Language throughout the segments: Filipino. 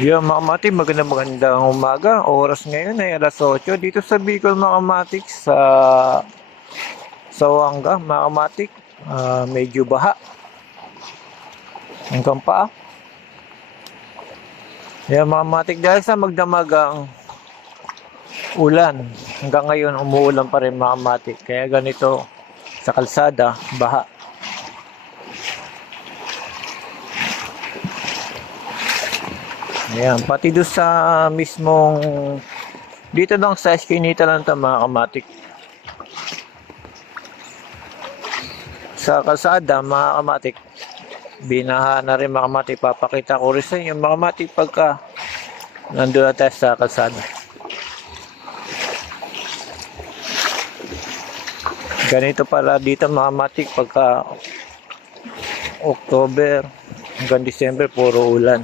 Yung mga mati, magandang magandang umaga. Oras ngayon ay alas 8 dito sa Bicol mga matik sa Sawanga mga matik. Ah, medyo baha. Hanggang paa. Yan mga matik dahil sa magdamagang ulan. Hanggang ngayon umuulan pa rin mga matik. Kaya ganito sa kalsada, baha. Ayan, pati doon sa mismong dito lang sa eskinita lang ito mga kamatik. Sa kalsada mga kamatik, binaha na rin mga kamatik. Papakita ko rin sa inyo mga kamatik pagka nandun na tayo sa kalsada. Ganito pala dito mga kamatik pagka October hanggang December puro ulan.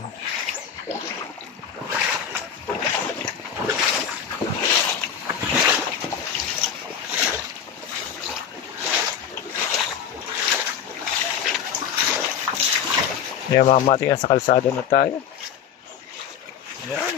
Ayan, mamating na sa kalsada na tayo. Ayan.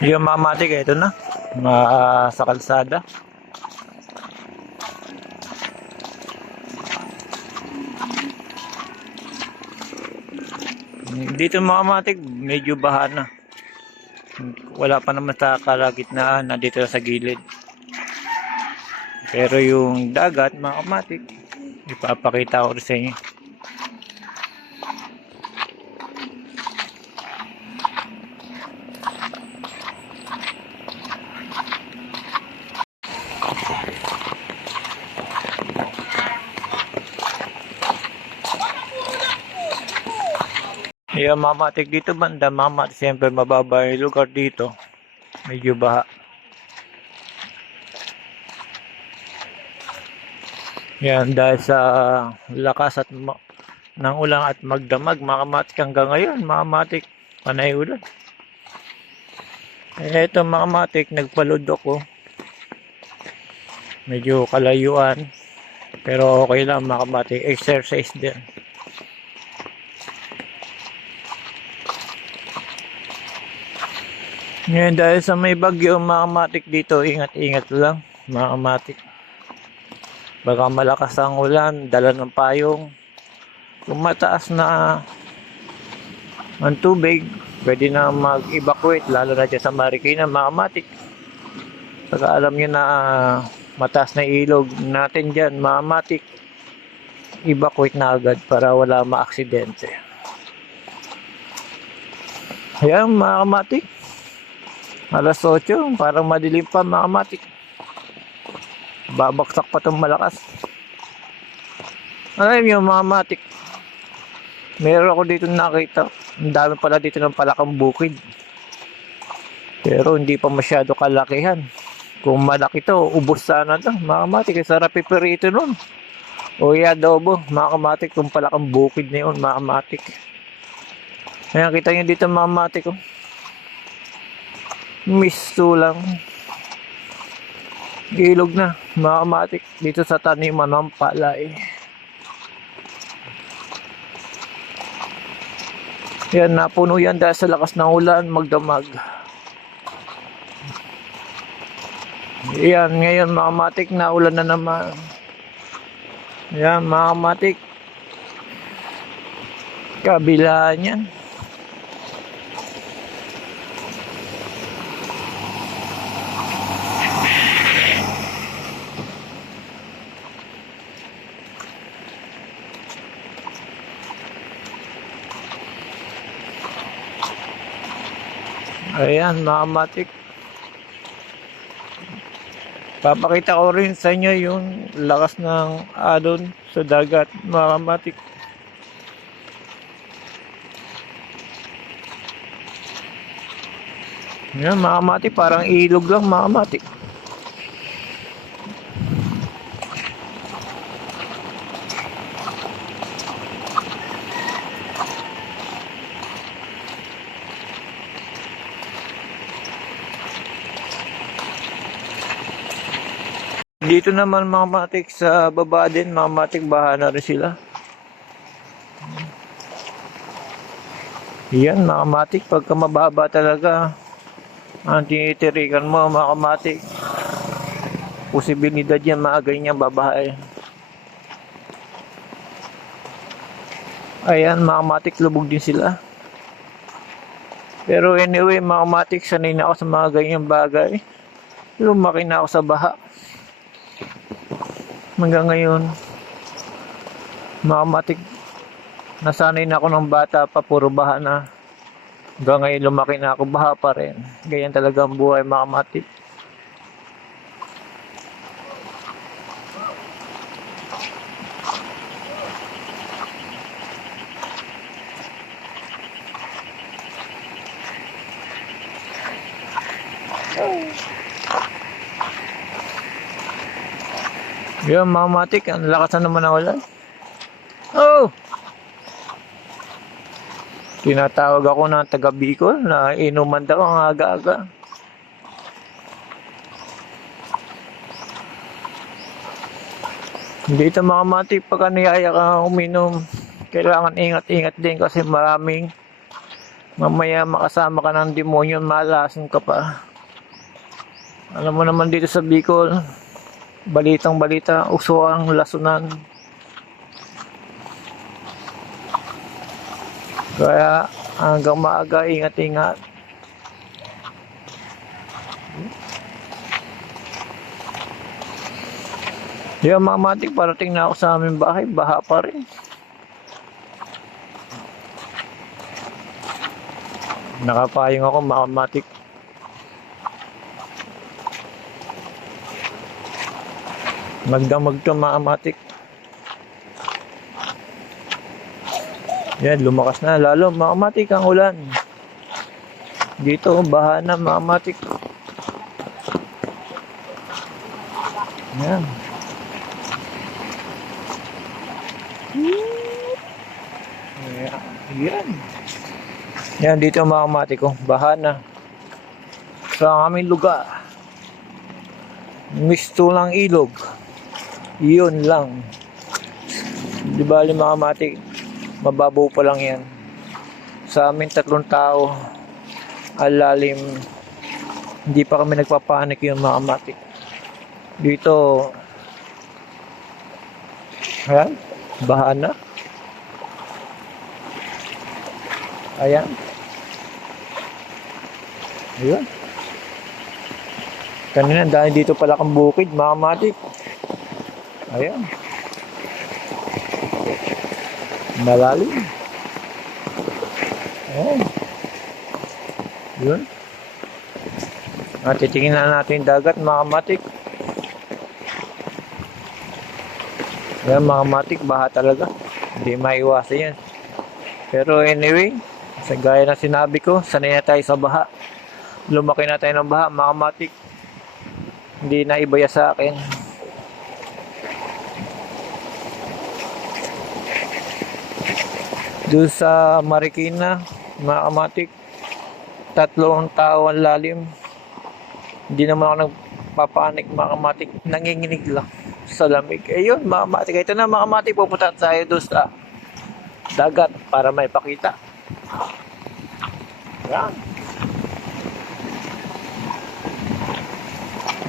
Yung mamatik, ito na. Ma sa kalsada. Dito mga matik, medyo baha na. Wala pa naman sa kalagitnaan na dito sa gilid. Pero yung dagat, mga kamatik, ipapakita ko sa inyo. Yung mamatik dito banda, mamatik siyempre mababa yung lugar dito. Medyo baha. Yan, dahil sa lakas at ng ulang at magdamag, makamatik hanggang ngayon, makamatik, panay ulan. Eh, ito makamatik, nagpalod ako. Medyo kalayuan. Pero okay lang, makamatik. Exercise din. Ngayon dahil sa may bagyo, makamatik dito, ingat-ingat lang, makamatik. Baka malakas ang ulan, dala ng payong. Kung mataas na ang tubig, pwede na mag-evacuate, lalo na dyan sa Marikina, makamatik. Pagka alam nyo na ah, mataas na ilog natin dyan, makamatik, evacuate na agad para wala ma-aksidente. Ayan, makamatik. Alas 8, parang madilim pa mga matik. Babaksak pa itong malakas. Alam niyo mga matik. Meron ako dito nakita. Ang dami pala dito ng palakang bukid. Pero hindi pa masyado kalakihan. Kung malaki to, ubos sana to. Mga matik, sarap piperito nun. O adobo. Mga kamatik, kung palakang bukid na yun, mga kamatik. Ayan, kita nyo dito mga matik. Oh. Misto lang. Ilog na. Mga dito sa taniman ng palay. Yan, napuno yan dahil sa lakas ng ulan, magdamag. Yan, ngayon mga kamatik, naulan na naman. Yan, mga kamatik. Kabilaan yan. Ayan, mga matik. Papakita ko rin sa inyo yung lakas ng alon sa dagat, mga matik. Yan, mga matik, parang ilog lang, mga matik. Dito naman mga matik sa baba din, mga matik baha na rin sila. Yan mga matik, pagka mababa talaga, ang tinitirikan mo mga matik. Posibilidad yan, mga ganyan babae. Ayan, mga matik, lubog din sila. Pero anyway, mga matik, sanay na ako sa mga ganyang bagay. Lumaki na ako sa baha. Hanggang ngayon, mga matik, nasanay na ako ng bata pa, puro baha na. Hanggang ngayon, lumaki na ako, baha pa rin. Ganyan talaga ang buhay, mga matik. Yan, mga matik, ang lakas na naman ng ulan. Oh! Tinatawag ako ng taga Bicol na inuman daw ang aga-aga. Dito mga matik, pagka niyaya ka uminom, kailangan ingat-ingat din kasi maraming mamaya makasama ka ng demonyo, malason ka pa. Alam mo naman dito sa Bicol, balitang balita, uso ang lasunan. Kaya hanggang maaga, ingat-ingat. Yung mga matik, parating na ako sa aming bahay, baha pa rin. Nakapayong ako, mga matik. Magdamag to mga matik. Yan, lumakas na. Lalo, mga matik ang ulan. Dito, baha na mga matik. Yan. Yan. Yan. Dito mga matik ko. Baha na. Sa aming lugar. Misto lang ilog. Yun lang. Di ba mga matik? Mababaw pa lang yan. Sa amin tatlong tao, alalim, hindi pa kami nagpapanik yung mga matik. Dito, ayan, baha na. Ayan. Ayan. Kanina, dahil dito pala kang bukid, mga matik. Ayan. Malalim. Oh. Yun. At titingnan natin yung dagat, mga matik. Yan, mga matik, baha talaga. Hindi maiwasan yan. Pero anyway, sa gaya na sinabi ko, sanay na tayo sa baha. Lumaki na tayo ng baha, mga matik. Hindi na ibaya sa akin. Doon sa Marikina, mga kamatik, tatlong tao ang lalim. Hindi naman ako nagpapanik mga kamatik, nanginginig lang sa lamig. Ayun, mga kamatik. Ito na mga kamatik, pupunta tayo doon sa dagat para may pakita. Yan.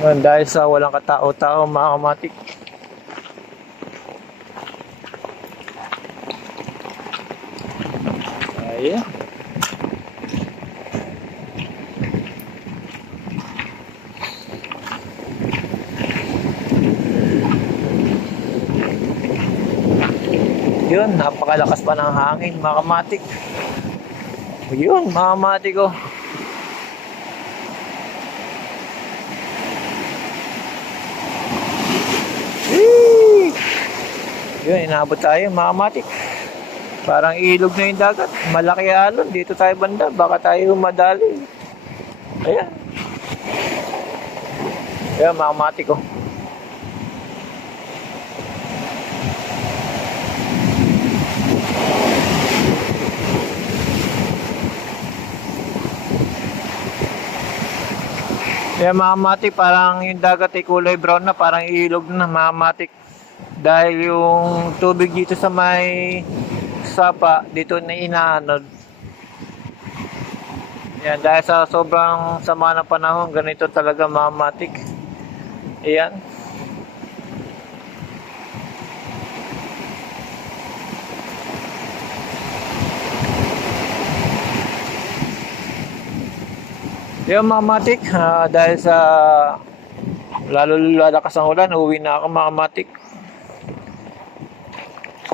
Yan, dahil sa walang katao-tao mga kamatik. Ayan. Yun, napakalakas pa ng hangin, mga. Yun, mga ko. Whee! Yun, inabot tayo, mga kamatik. Parang ilog na yung dagat. Malaki alon. Dito tayo banda. Baka tayo madali. Ayan. Ayan, mga kamatik ko. Kaya matik, parang yung dagat ay kulay brown na, parang ilog na mga matik. Dahil yung tubig dito sa may sapa, dito na inaanod. Yan, dahil sa sobrang sama ng panahon, ganito talaga mga matik. Ayan. Yung mga matik, ah, dahil sa lalo lalakas ang ulan, uwi na ako mga matik.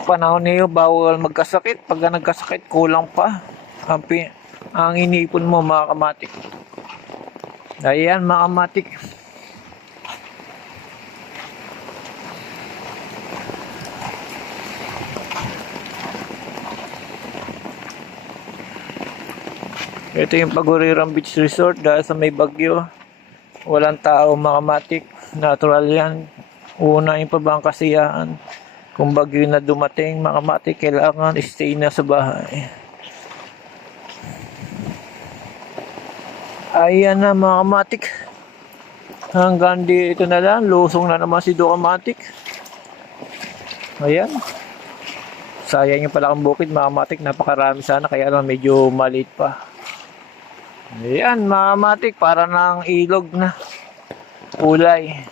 Panahon niyo, bawal magkasakit. Pag nagkasakit, kulang pa. Ang, ang inipon mo mga kamatik. Ayan mga kamatik. Ito yung Pagurirang Beach Resort dahil sa may bagyo. Walang tao makamatik. Natural yan. Una yung pabang kasiyahan. Kung bagyo na dumating, makamatik, kailangan stay na sa bahay. Ayan na mga kamatik. Hanggang dito na lang. Lusong na naman si Dokamatik. Ayan. Sayang yung pala ang bukid mga kamatik. Napakarami sana kaya lang medyo maliit pa. Ayan, mga matik, para ng ilog na kulay.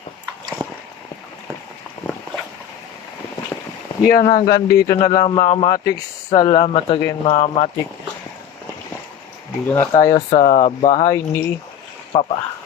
Yan, hanggang dito na lang mga matik. Salamat again mga matik. Dito na tayo sa bahay ni Papa.